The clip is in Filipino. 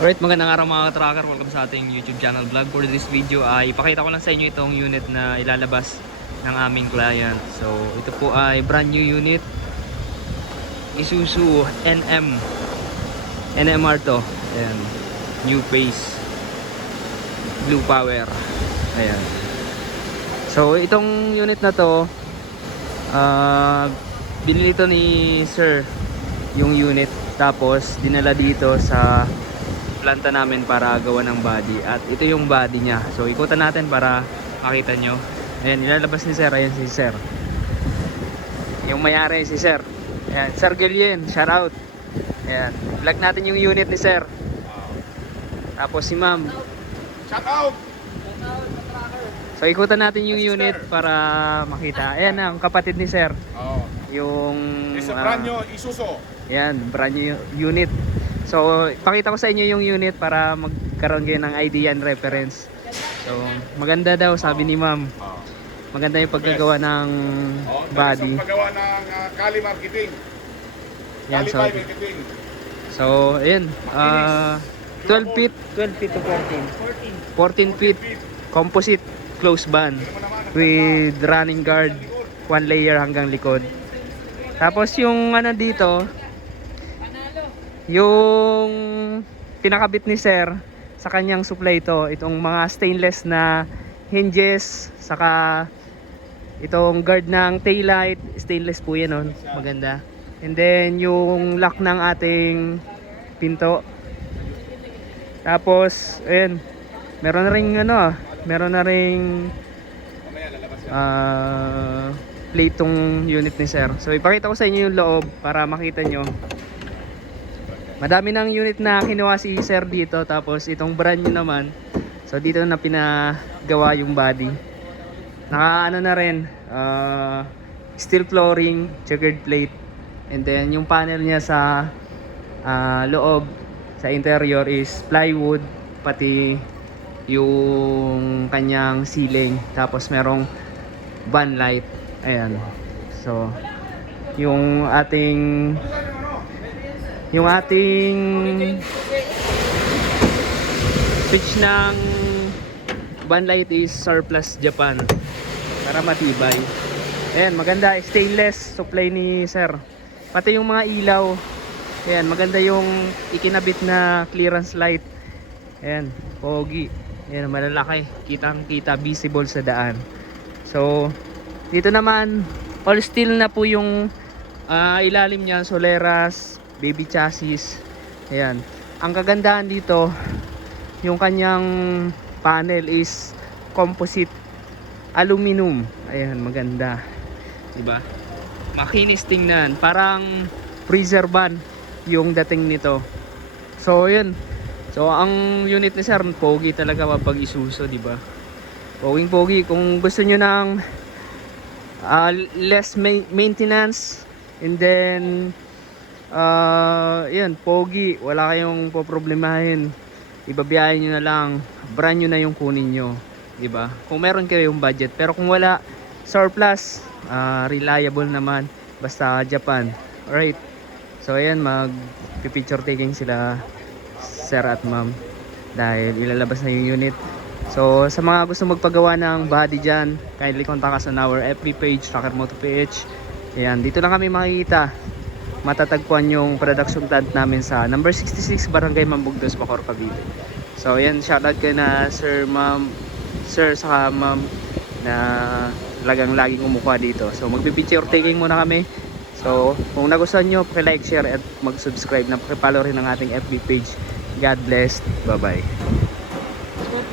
Alright, magandang araw mga tracker. Welcome sa ating YouTube channel vlog. For this video ay ipakita ko lang sa inyo itong unit na ilalabas ng aming client. So ito po ay brand new unit, Isuzu NMR to. Ayan, new face, blue power. Ayan. So itong unit na to, binili to ni sir yung unit, tapos dinala dito sa planta namin para gawa ng body. At ito yung body niya. So ikutan natin para makita nyo. Ayan, ilalabas ni sir. Ayan si sir, yung mayari si sir. Ayan, Sir Gillian, shout out. Ayan, vlog natin yung unit ni sir. Tapos si ma'am, Shout out! so ikutan natin yung unit para makita. Ayan ang kapatid ni sir, Oh. yung It's a brand new Isuzu. ayan, brand new unit. So pakita ko sa inyo yung unit para magkaroon kayo ng idea and reference. So maganda daw, sabi ni ma'am. Oh. Maganda yung paggagawa ng Oh, body. paggawa ng Kali Marketing. Yan, Kali so, Marketing. so ayun, 12 feet to 14 feet composite close band with running guard, one layer hanggang likod. Tapos yung ano dito, yung pinakabit ni sir sa kanyang supply, itong mga stainless na hinges, saka itong guard ng taillight, stainless po yan, oh. Maganda. And then yung lock ng ating pinto. Tapos ayun, meron na ring plate tong unit ni sir. So ipakita ko sa inyo yung loob para makita nyo. Madami ng unit na kinuha si sir dito. Tapos itong brand new naman, so dito na pinagawa yung body. Naka na rin, steel flooring, checkered plate. And then yung panel niya sa loob, sa interior is plywood, pati yung kanyang ceiling. Tapos merong van light. Ayan. So yung ating switch ng van light is surplus Japan para matibay. Ayan, maganda, stainless supply ni sir. Pati yung mga ilaw, ayan, maganda yung ikinabit na clearance light. Ayan, pogi. Ayan, malalaki, kitang kita, visible sa daan. So dito naman all steel na po yung ilalim niya, soleras, baby chassis. Ayan, ang kagandahan dito, yung kanyang panel is composite aluminum. Ayan, maganda, diba? Makinis tingnan, parang freezer van yung dating nito. So yun, so ang unit ni sir, pogi talaga pag Isuzu, diba? Poging pogi. Kung gusto nyo ng less maintenance, and then yan, pogi, wala kayong poproblemahin, ibabiyahin nyo na lang, brand new na yung kunin nyo, diba? Kung meron kayo yung budget. Pero kung wala, surplus, reliable naman, basta Japan. Alright, so ayan, mag picture taking sila sir at ma'am dahil ilalabas na yung unit. So sa mga gusto magpagawa ng body dyan, kindly contact us on our FB page, Tracker Moto PH. Ayan, dito lang kami makikita, matatagpuan yung production plant namin sa number 66 Barangay Mambugdos, Bacoor, Cavite. So ayan, shoutout kayo na sir, ma'am, sir saka ma'am na talagang laging umukuha dito. So magpipicture taking muna kami. So kung nagustuhan nyo, like, share at mag-subscribe na, pakipollow rin ang ating FB page. God bless, bye bye.